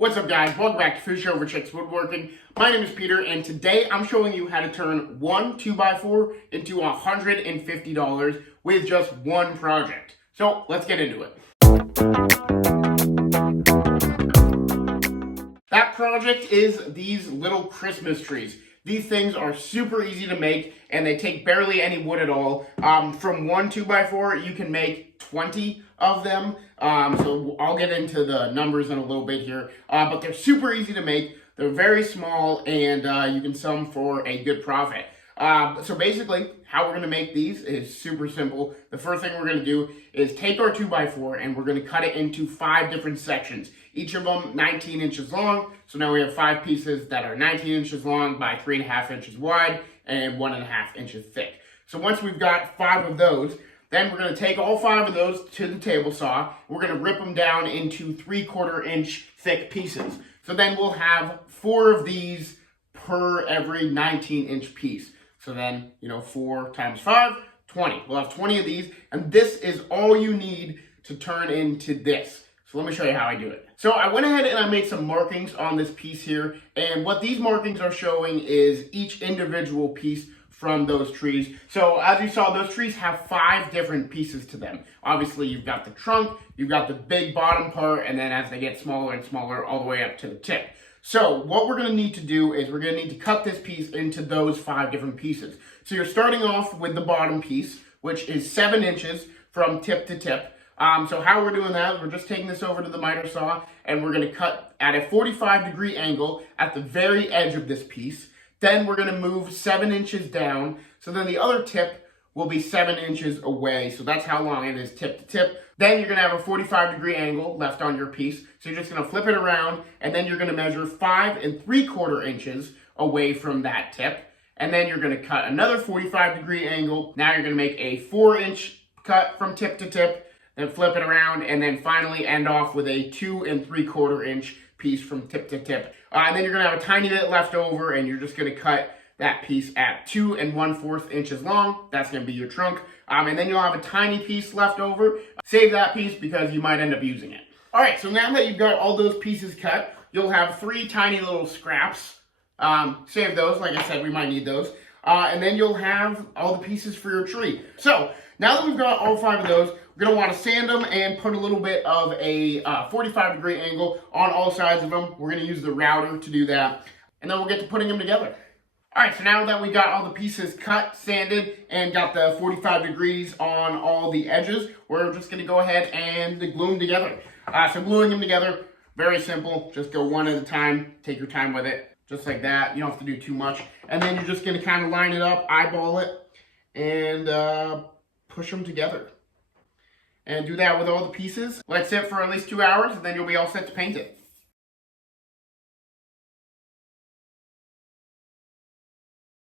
What's up, guys? Welcome back to Food Show for Chicks Woodworking. My name is Peter, and today I'm showing you how to turn one 2x4 into $150 with just one project. So let's get into it. That project is these little Christmas trees. These things are super easy to make, and they take barely any wood at all. From one 2x4, you can make 20 of them. So I'll get into the numbers in a little bit here. But they're super easy to make. They're very small, and you can sell them for a good profit. So basically, how we're going to make these is super simple. The first thing we're going to do is take our 2x4 and we're going to cut it into 5 different sections. Each of them 19 inches long. So now we have 5 pieces that are 19 inches long by 3.5 inches wide and 1.5 inches thick. So once we've got 5 of those, then we're going to take all 5 of those to the table saw. We're going to rip them down into 3/4 inch thick pieces. So then we'll have 4 of these per every 19 inch piece. So then, 4 times 5, 20. We'll have 20 of these, and this is all you need to turn into this. So let me show you how I do it. So I went ahead and I made some markings on this piece here, and what these markings are showing is each individual piece from those trees. So as you saw, those trees have 5 different pieces to them. Obviously, you've got the trunk, you've got the big bottom part, and then as they get smaller and smaller, all the way up to the tip. So what we're going to need to do is we're going to need to cut this piece into those 5 different pieces. So you're starting off with the bottom piece, which is 7 inches from tip to tip. So how we're doing that, we're just taking this over to the miter saw, and we're going to cut at a 45-degree angle at the very edge of this piece. Then we're going to move 7 inches down, so then the other tip will be 7 inches away. So that's how long it is tip to tip. Then you're going to have a 45-degree angle left on your piece. So you're just going to flip it around, and then you're going to measure 5 3/4 inches away from that tip. And then you're going to cut another 45-degree angle. Now you're going to make a 4-inch cut from tip to tip, then flip it around, and then finally end off with a 2 3/4 inch piece from tip to tip. And then you're going to have a tiny bit left over, and you're just going to cut that piece at 2 1/4 inches long. That's going to be your trunk. And then you'll have a tiny piece left over. Save that piece because you might end up using it. All right, so now that you've got all those pieces cut, you'll have 3 tiny little scraps. Save those. Like I said, we might need those. And then you'll have all the pieces for your tree. So now that we've got all 5 of those, we're going to want to sand them and put a little bit of a 45-degree angle on all sides of them. We're going to use the router to do that. And then we'll get to putting them together. All right, so now that we got all the pieces cut, sanded, and got the 45 degrees on all the edges, we're just going to go ahead and glue them together. So gluing them together, very simple. Just go one at a time. Take your time with it, just like that. You don't have to do too much. And then you're just going to kind of line it up, eyeball it, and push them together. And do that with all the pieces. Let it sit for at least 2 hours, and then you'll be all set to paint it.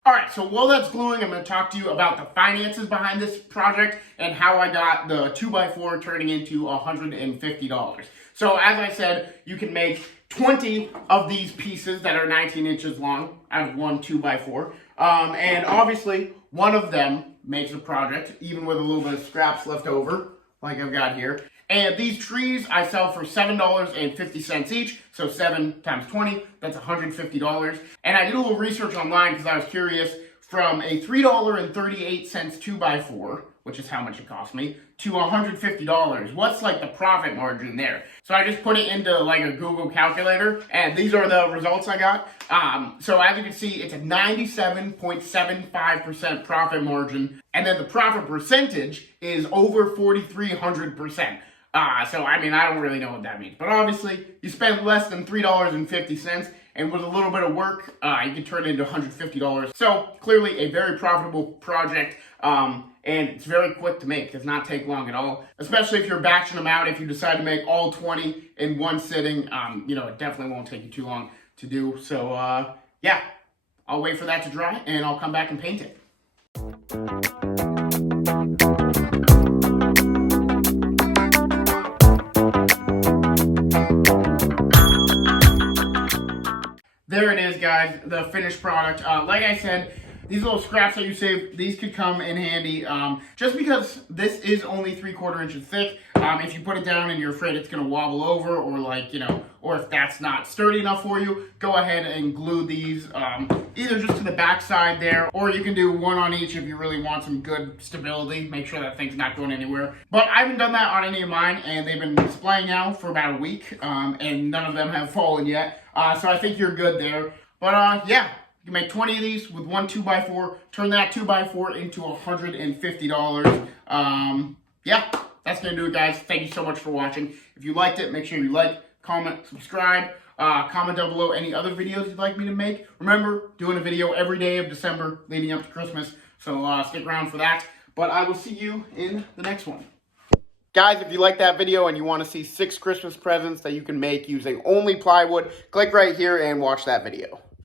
Alright, so while that's gluing, I'm going to talk to you about the finances behind this project and how I got the 2x4 turning into $150. So as I said, you can make 20 of these pieces that are 19 inches long out of one 2x4. And obviously, one of them makes a project, even with a little bit of scraps left over, like I've got here. And these trees I sell for $7.50 each, so 7 times 20, that's $150. And I did a little research online because I was curious, from a $3.38 2x4, which is how much it cost me, to $150. What's like the profit margin there? So I just put it into like a Google calculator, and these are the results I got. So as you can see, it's a 97.75% profit margin, and then the profit percentage is over 4,300%. So I mean, I don't really know what that means, but obviously you spend less than $3.50, and with a little bit of work, you can turn it into $150. So clearly a very profitable project, and it's very quick to make. It does not take long at all, especially if you're batching them out. If you decide to make all 20 in one sitting, it definitely won't take you too long to do. So yeah, I'll wait for that to dry, and I'll come back and paint it. There it is, guys, the finished product. Like I said, these little scraps that you save, these could come in handy. Just because this is only 3/4 inches thick, if you put it down and you're afraid it's gonna wobble over, or like, you know, or if that's not sturdy enough for you, go ahead and glue these either just to the back side there, or you can do one on each if you really want some good stability. Make sure that thing's not going anywhere. But I haven't done that on any of mine, and they've been displaying now for about a week, and none of them have fallen yet. So I think you're good there. But yeah, you can make 20 of these with one 2x4, turn that 2x4 into $150. Yeah, that's gonna do it, guys. Thank you so much for watching. If you liked it, make sure you like, comment, subscribe. Comment down below any other videos you'd like me to make. Remember, doing a video every day of December leading up to Christmas, so stick around for that. But I will see you in the next one. Guys, if you like that video and you want to see 6 Christmas presents that you can make using only plywood, click right here and watch that video.